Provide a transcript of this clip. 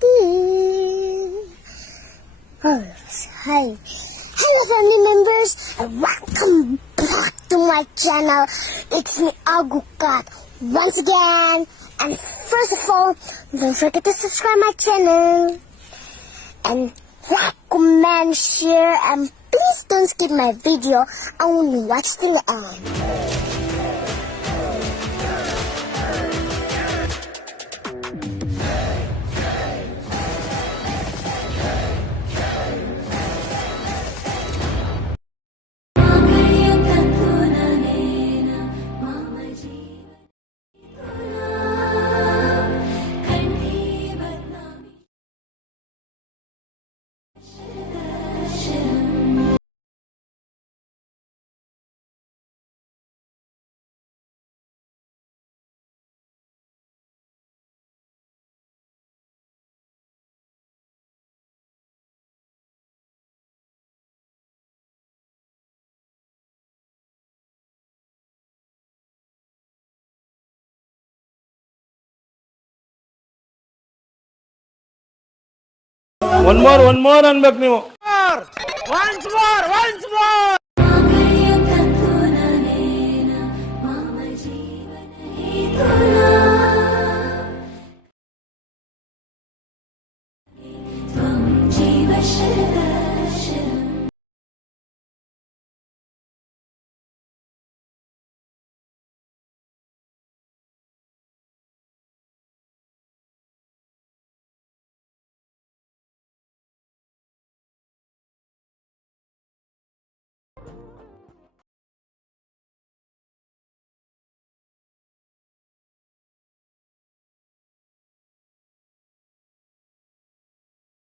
Oh, hi. Hello family members and welcome back to my channel. It's me Agukat once again, and first of all, don't forget to subscribe my channel and like, comment, share, and please don't skip my video. Only watch till the end. One more ಅನ್ಬೇಕು ನೀವು. Once more. ಮಾಂಗಲ್ಯಂ ತಂತು ನನೇನ ಮಮ ಜೀವನ ಹೇತುನಾ